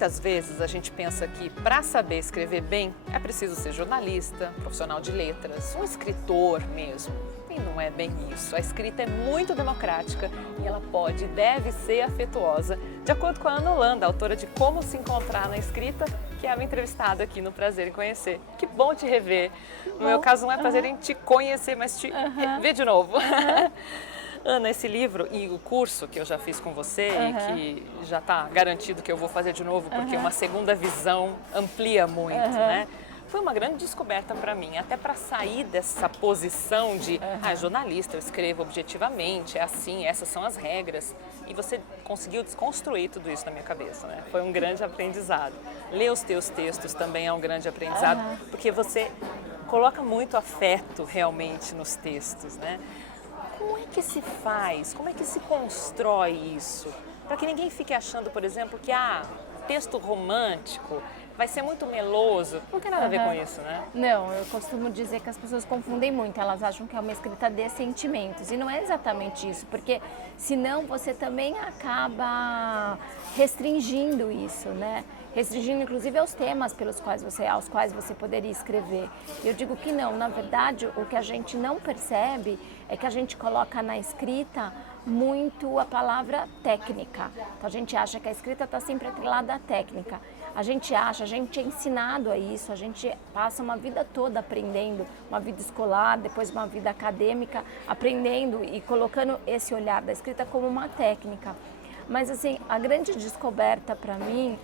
Muitas vezes a gente pensa que para saber escrever bem é preciso ser jornalista, profissional de letras, um escritor mesmo. E não é bem isso. A escrita é muito democrática e ela pode e deve ser afetuosa, de acordo com a Ana Holanda, autora de Como Se Encontrar na Escrita, que é a minha entrevistada aqui no Prazer em Conhecer. Que bom te rever. No meu caso não é prazer em te conhecer, mas te ver de novo. Ana, esse livro e o curso que eu já fiz com você e que já está garantido que eu vou fazer de novo, porque uma segunda visão amplia muito, né? Foi uma grande descoberta para mim, até para sair dessa posição de jornalista, eu escrevo objetivamente, é assim, essas são as regras. E você conseguiu desconstruir tudo isso na minha cabeça, né? Foi um grande aprendizado. Ler os teus textos também é um grande aprendizado, porque você coloca muito afeto realmente nos textos, né? Como é que se faz? Como é que se constrói isso? Para que ninguém fique achando, por exemplo, que texto romântico vai ser muito meloso. Não tem nada a ver com isso, né? Não, eu costumo dizer que as pessoas confundem muito. Elas acham que é uma escrita de sentimentos. E não é exatamente isso, porque senão você também acaba restringindo isso, né? Restringindo inclusive aos temas aos quais você poderia escrever. Eu digo que não, na verdade, o que a gente não percebe é que a gente coloca na escrita muito a palavra técnica. Então a gente acha que a escrita está sempre atrelada à técnica. A gente é ensinado a isso, a gente passa uma vida toda aprendendo, uma vida escolar, depois uma vida acadêmica, aprendendo e colocando esse olhar da escrita como uma técnica. Mas assim, a grande descoberta para mim,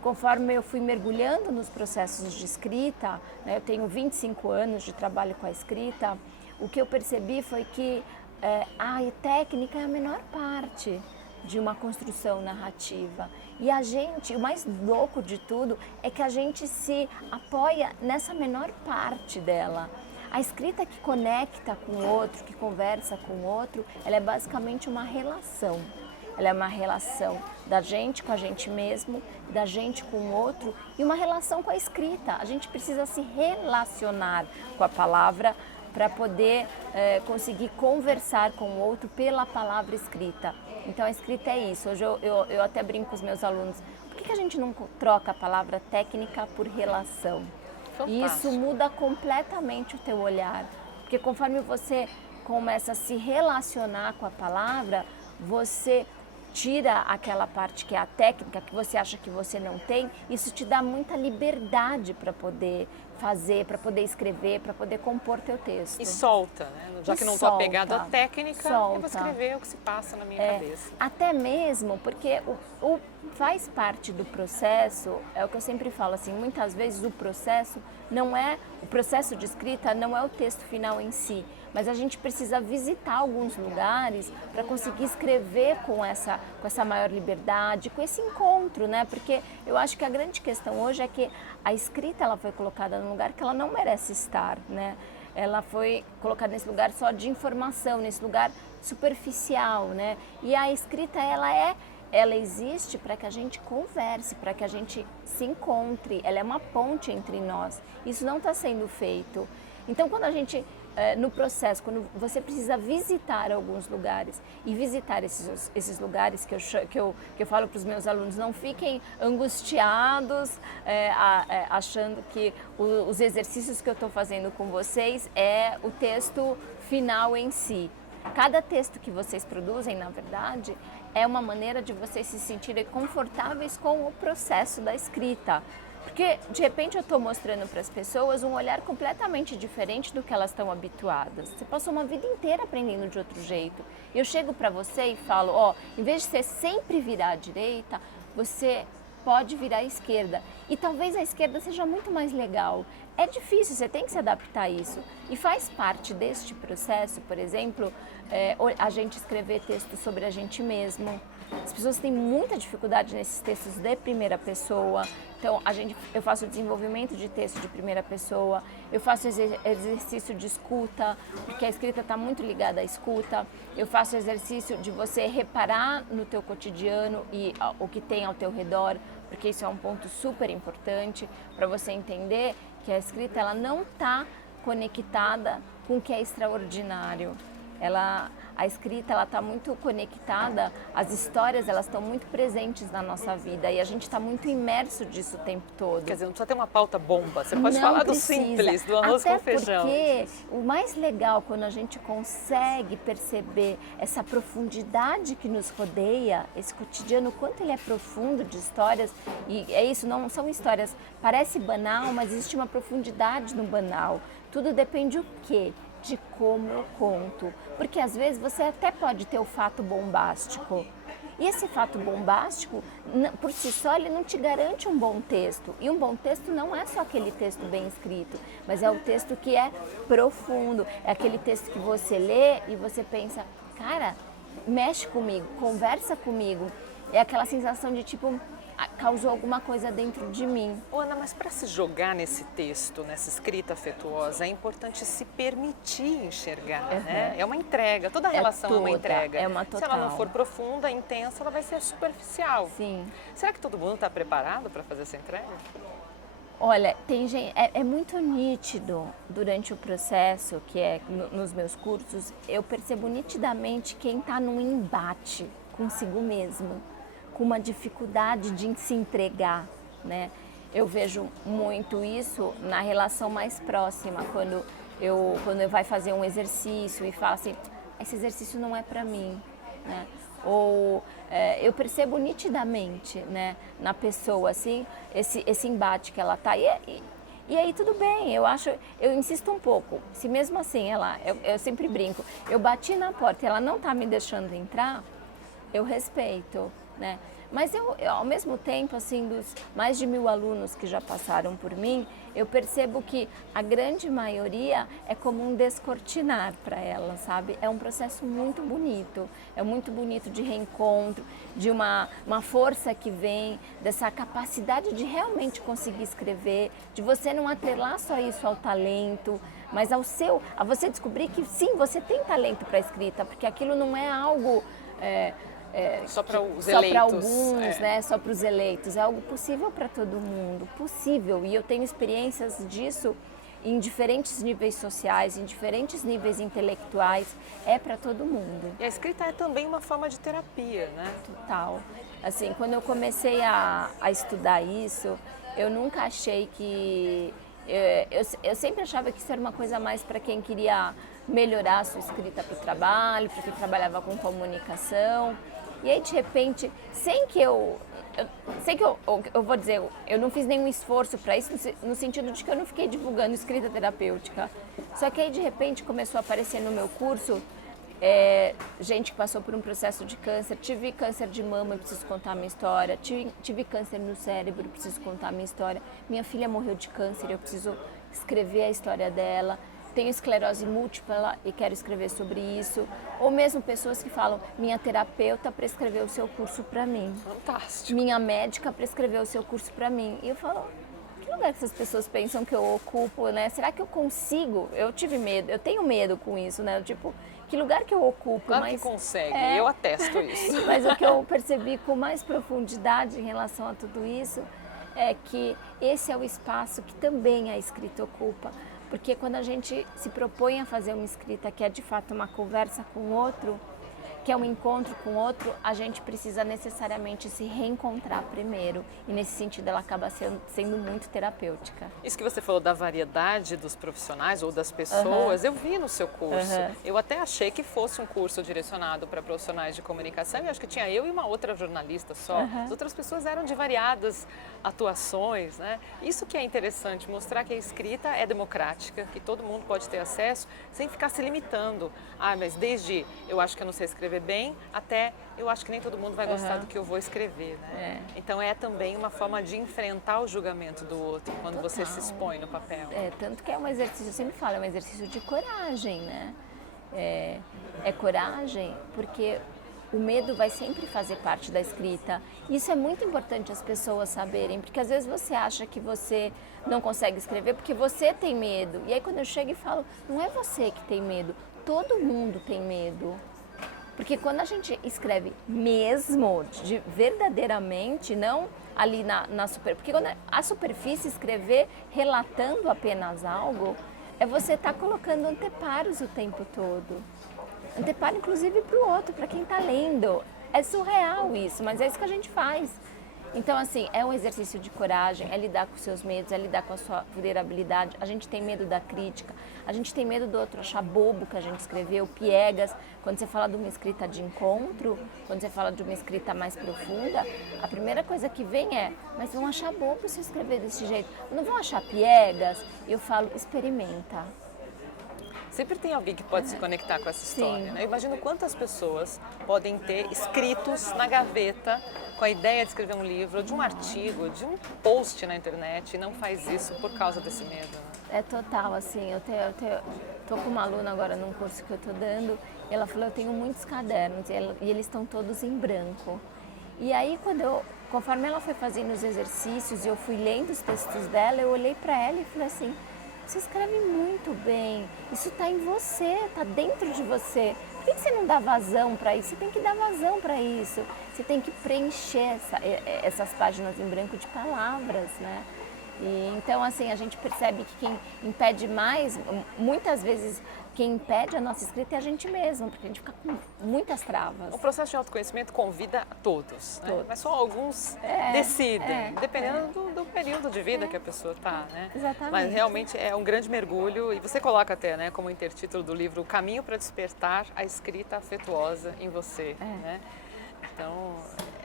conforme eu fui mergulhando nos processos de escrita, né, eu tenho 25 anos de trabalho com a escrita, o que eu percebi foi que a técnica é a menor parte de uma construção narrativa. E o mais louco de tudo é que a gente se apoia nessa menor parte dela. A escrita que conecta com o outro, que conversa com o outro, ela é basicamente uma relação. Ela é uma relação da gente com a gente mesmo, da gente com o outro e uma relação com a escrita. A gente precisa se relacionar com a palavra para poder conseguir conversar com o outro pela palavra escrita. Então a escrita é isso. Hoje eu até brinco com os meus alunos. Por que a gente não troca a palavra técnica por relação? E isso muda completamente o teu olhar. Porque conforme você começa a se relacionar com a palavra, você tira aquela parte que é a técnica, que você acha que você não tem, isso te dá muita liberdade para poder fazer, para poder escrever, para poder compor teu texto. E solta, né? Já que não estou apegado à técnica, eu vou escrever o que se passa na minha cabeça. Até mesmo porque faz parte do processo, é o que eu sempre falo assim, muitas vezes o processo de escrita não é o texto final em si, mas a gente precisa visitar alguns lugares para conseguir escrever com essa maior liberdade, com esse encontro, né? Porque eu acho que a grande questão hoje é que a escrita ela foi colocada num lugar que ela não merece estar, né? Ela foi colocada nesse lugar só de informação, nesse lugar superficial, né? E a escrita ela existe para que a gente converse, para que a gente se encontre, ela é uma ponte entre nós. Isso não está sendo feito. Então, quando a gente, no processo, quando você precisa visitar alguns lugares e visitar esses lugares que eu falo para os meus alunos, não fiquem angustiados, achando que os exercícios que eu estou fazendo com vocês é o texto final em si. Cada texto que vocês produzem, na verdade, é uma maneira de vocês se sentirem confortáveis com o processo da escrita. Porque, de repente, eu estou mostrando para as pessoas um olhar completamente diferente do que elas estão habituadas. Você passou uma vida inteira aprendendo de outro jeito. E eu chego para você e falo, em vez de você sempre virar à direita, você pode virar à esquerda. E talvez a esquerda seja muito mais legal. É difícil, você tem que se adaptar a isso. E faz parte deste processo, por exemplo, a gente escrever textos sobre a gente mesmo. As pessoas têm muita dificuldade nesses textos de primeira pessoa. Então, eu faço desenvolvimento de texto de primeira pessoa, eu faço exercício de escuta, porque a escrita está muito ligada à escuta. Eu faço exercício de você reparar no teu cotidiano e o que tem ao teu redor, porque isso é um ponto super importante para você entender que a escrita ela não está conectada com o que é extraordinário. A escrita ela está muito conectada, as histórias elas estão muito presentes na nossa vida e a gente está muito imerso disso o tempo todo. Quer dizer, não precisa ter uma pauta bomba, você pode falar do simples, do arroz com feijão. Porque o mais legal quando a gente consegue perceber essa profundidade que nos rodeia, esse cotidiano, o quanto ele é profundo de histórias, e é isso, não são histórias, parece banal, mas existe uma profundidade no banal. Tudo depende o quê? De como eu conto, porque às vezes você até pode ter o fato bombástico e esse fato bombástico por si só ele não te garante um bom texto, e um bom texto não é só aquele texto bem escrito, mas é o texto que é profundo, é aquele texto que você lê e você pensa, cara, mexe comigo, conversa comigo, é aquela sensação de tipo, causou alguma coisa dentro de mim. Ana, mas para se jogar nesse texto, nessa escrita afetuosa, é importante se permitir enxergar, né? É uma entrega, toda relação é uma entrega. É uma total. Se ela não for profunda, intensa, ela vai ser superficial. Sim. Será que todo mundo está preparado para fazer essa entrega? Olha, tem gente, é muito nítido durante o processo, que é nos meus cursos, eu percebo nitidamente quem está num embate consigo mesmo, com uma dificuldade de se entregar, né? Eu vejo muito isso na relação mais próxima, quando eu vai fazer um exercício e fala assim, esse exercício não é para mim, né? Ou eu percebo nitidamente, né, na pessoa assim, esse embate que ela tá. E aí tudo bem, eu insisto um pouco. Se mesmo assim eu sempre brinco, eu bati na porta e ela não tá me deixando entrar, eu respeito, né? Mas eu, ao mesmo tempo, assim, dos mais de 1000 alunos que já passaram por mim, eu percebo que a grande maioria é como um descortinar para ela, sabe? É um processo muito bonito, é muito bonito de reencontro, de uma força que vem, dessa capacidade de realmente conseguir escrever, de você não atrelar só isso ao talento, mas a você descobrir que sim, você tem talento para a escrita, porque aquilo não é algo... só para os eleitos. Só para alguns, né? Só para os eleitos. É algo possível para todo mundo, possível. E eu tenho experiências disso em diferentes níveis sociais, em diferentes níveis intelectuais. É para todo mundo. E a escrita é também uma forma de terapia, né? Total. Assim, quando eu comecei a estudar isso, eu nunca achei que... Eu sempre achava que isso era uma coisa mais para quem queria melhorar a sua escrita para o trabalho, para quem trabalhava com comunicação. E aí, de repente, sem que eu vou dizer, eu não fiz nenhum esforço para isso, no sentido de que eu não fiquei divulgando escrita terapêutica. Só que aí, de repente, começou a aparecer no meu curso gente que passou por um processo de câncer. Tive câncer de mama, eu preciso contar a minha história. Tive câncer no cérebro, eu preciso contar a minha história. Minha filha morreu de câncer, eu preciso escrever a história dela. Tenho esclerose múltipla e quero escrever sobre isso. Ou mesmo pessoas que falam, minha terapeuta prescreveu o seu curso para mim. Fantástico. Minha médica prescreveu o seu curso para mim. E eu falo, que lugar que essas pessoas pensam que eu ocupo, né? Será que eu consigo? Eu tive medo, eu tenho medo com isso, né? Tipo, que lugar que eu ocupo? Claro que consegue, eu atesto isso. Mas o que eu percebi com mais profundidade em relação a tudo isso é que esse é o espaço que também a escrita ocupa. Porque quando a gente se propõe a fazer uma escrita que é de fato uma conversa com o outro, que é um encontro com o outro, a gente precisa necessariamente se reencontrar primeiro. E nesse sentido ela acaba sendo muito terapêutica. Isso que você falou da variedade dos profissionais ou das pessoas, eu vi no seu curso. Eu até achei que fosse um curso direcionado para profissionais de comunicação e acho que tinha eu e uma outra jornalista só. As outras pessoas eram de variadas atuações, né? Isso que é interessante, mostrar que a escrita é democrática, que todo mundo pode ter acesso sem ficar se limitando. Ah, mas desde eu acho que eu não sei escrever bem, até eu acho que nem todo mundo vai gostar do que eu vou escrever, né? Então é também uma forma de enfrentar o julgamento do outro quando você se expõe no papel. Tanto que é um exercício, eu sempre falo, é um exercício de coragem, né? É coragem porque o medo vai sempre fazer parte da escrita. Isso é muito importante as pessoas saberem, porque às vezes você acha que você não consegue escrever porque você tem medo. E aí quando eu chego e falo, não é você que tem medo, todo mundo tem medo. Porque quando a gente escreve mesmo, verdadeiramente, não ali na superfície, porque quando a superfície escrever relatando apenas algo, é você estar colocando anteparos o tempo todo. antepara inclusive para o outro, para quem está lendo. É surreal isso, mas é isso que a gente faz. Então, assim, é um exercício de coragem, é lidar com os seus medos, é lidar com a sua vulnerabilidade. A gente tem medo da crítica, a gente tem medo do outro achar bobo que a gente escreveu, piegas. Quando você fala de uma escrita de encontro, quando você fala de uma escrita mais profunda, a primeira coisa que vem é, mas vão achar bobo se eu escrever desse jeito. Não vão achar piegas? Eu falo, experimenta. Sempre tem alguém que pode se conectar com essa história, Sim. né? Eu imagino quantas pessoas podem ter escritos na gaveta com a ideia de escrever um livro, de um artigo, de um post na internet e não faz isso por causa desse medo, né? É total, assim, eu tô com uma aluna agora num curso que eu tô dando, e ela falou, eu tenho muitos cadernos e eles estão todos em branco. E aí, conforme ela foi fazendo os exercícios e eu fui lendo os textos dela, eu olhei para ela e falei assim, você escreve muito bem, isso está em você, está dentro de você. Por que você não dá vazão para isso? Você tem que dar vazão para isso. Você tem que preencher essas páginas em branco de palavras, né? E, então, assim, a gente percebe que quem impede mais, muitas vezes, quem impede a nossa escrita é a gente mesmo, porque a gente fica com muitas travas. O processo de autoconhecimento convida a todos, né? Mas só alguns decidem, dependendo do período de vida que a pessoa está, né? Exatamente. Mas realmente é um grande mergulho, e você coloca até, né, como intertítulo do livro, O Caminho para Despertar a Escrita Afetuosa em Você, né? Então,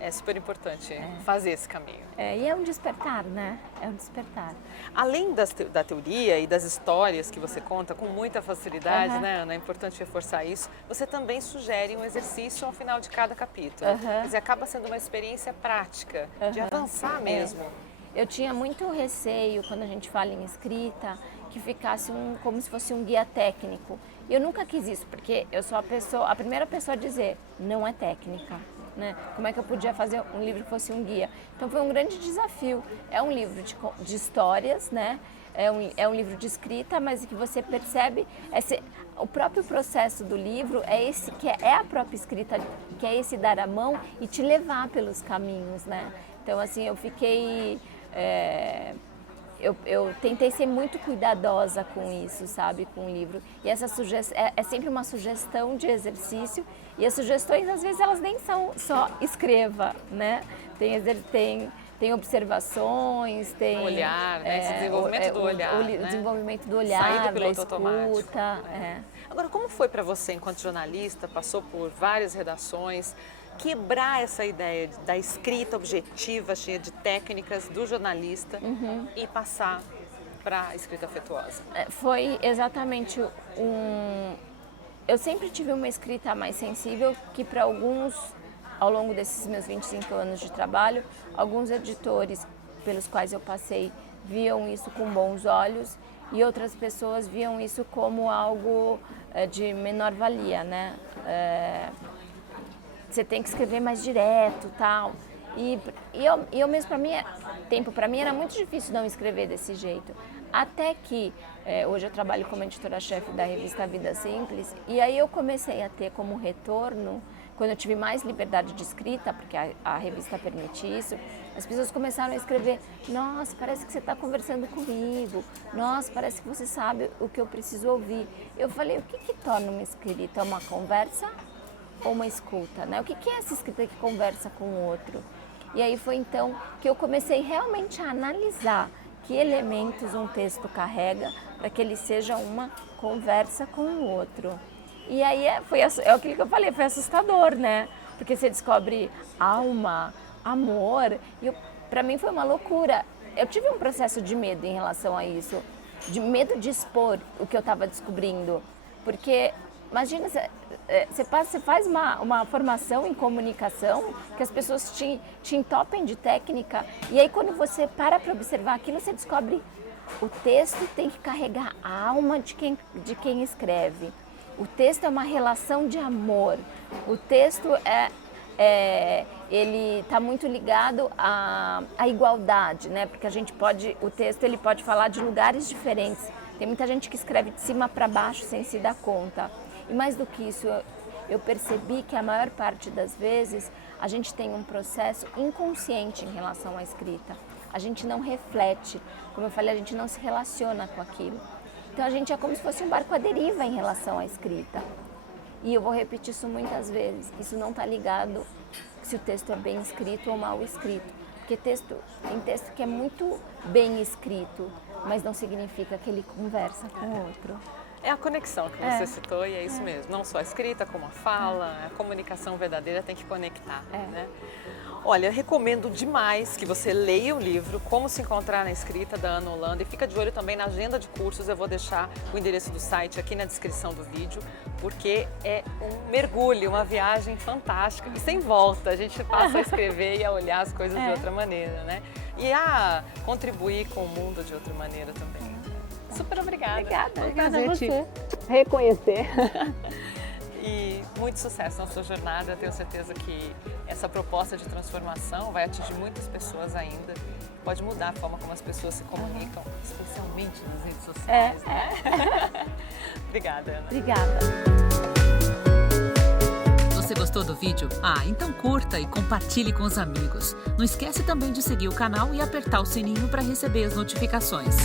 é super importante fazer esse caminho. E é um despertar, né? É um despertar. Além da teoria e das histórias que você conta com muita facilidade, né, Ana? É importante reforçar isso. Você também sugere um exercício ao final de cada capítulo. Quer dizer, acaba sendo uma experiência prática, de avançar mesmo. Eu tinha muito receio, quando a gente fala em escrita, que ficasse como se fosse um guia técnico. E eu nunca quis isso, porque eu sou a primeira pessoa a dizer, não é técnica. Né? Como é que eu podia fazer um livro que fosse um guia? Então foi um grande desafio. É um livro de histórias, né? É um livro de escrita, mas que você percebe o próprio processo do livro é esse que é a própria escrita, que é esse dar a mão e te levar pelos caminhos, né? Então assim eu fiquei eu tentei ser muito cuidadosa com isso, sabe, com o livro. E essa é sempre uma sugestão de exercício. E as sugestões, às vezes, elas nem são só escreva, né? Tem observações, tem... Olhar, né? Esse desenvolvimento do olhar, né? Desenvolvimento do olhar, sair do piloto da escuta. automático. Agora, como foi para você, enquanto jornalista, passou por várias redações, quebrar essa ideia da escrita objetiva, cheia de técnicas do jornalista e passar para a escrita afetuosa? Foi exatamente Eu sempre tive uma escrita mais sensível que para alguns, ao longo desses meus 25 anos de trabalho, alguns editores pelos quais eu passei viam isso com bons olhos e outras pessoas viam isso como algo de menor valia, né? Você tem que escrever mais direto, tal. E eu mesmo, para mim era muito difícil não escrever desse jeito. Até que hoje eu trabalho como editora-chefe da revista Vida Simples, e aí eu comecei a ter como retorno, quando eu tive mais liberdade de escrita, porque a revista permite isso, as pessoas começaram a escrever, nossa, parece que você está conversando comigo, nossa, parece que você sabe o que eu preciso ouvir. Eu falei, o que torna uma escrita? Uma conversa ou uma escuta, né? O que é essa escrita que conversa com o outro? E aí foi então que eu comecei realmente a analisar que elementos um texto carrega para que ele seja uma conversa com o outro. E aí é aquilo que eu falei, foi assustador, né? Porque você descobre alma, amor, e para mim foi uma loucura. Eu tive um processo de medo em relação a isso, de medo de expor o que eu estava descobrindo, porque imagina, você faz uma formação em comunicação, que as pessoas te entopem de técnica, e aí quando você para observar aquilo, você descobre o texto tem que carregar a alma de quem escreve. O texto é uma relação de amor. O texto ele está muito ligado à igualdade, né? Porque o texto ele pode falar de lugares diferentes. Tem muita gente que escreve de cima para baixo sem se dar conta. E mais do que isso, eu percebi que a maior parte das vezes a gente tem um processo inconsciente em relação à escrita. A gente não reflete, como eu falei, a gente não se relaciona com aquilo. Então a gente é como se fosse um barco à deriva em relação à escrita. E eu vou repetir isso muitas vezes. Isso não está ligado se o texto é bem escrito ou mal escrito. Porque tem texto que é muito bem escrito, mas não significa que ele conversa com o outro. É a conexão que você citou e é isso mesmo. Não só a escrita, como a fala, a comunicação verdadeira tem que conectar, né? Olha, eu recomendo demais que você leia o livro Como Se Encontrar na Escrita, da Ana Holanda, e fica de olho também na agenda de cursos. Eu vou deixar o endereço do site aqui na descrição do vídeo, porque é um mergulho, uma viagem fantástica e sem volta. A gente passa a escrever e a olhar as coisas de outra maneira, né? E a contribuir com o mundo de outra maneira também. Super obrigada. Obrigada a você. Reconhecer. E muito sucesso na sua jornada. Eu tenho certeza que essa proposta de transformação vai atingir muitas pessoas ainda. Pode mudar a forma como as pessoas se comunicam, especialmente nas redes sociais. Né? Obrigada, Ana. Obrigada. Você gostou do vídeo? Então curta e compartilhe com os amigos. Não esquece também de seguir o canal e apertar o sininho para receber as notificações.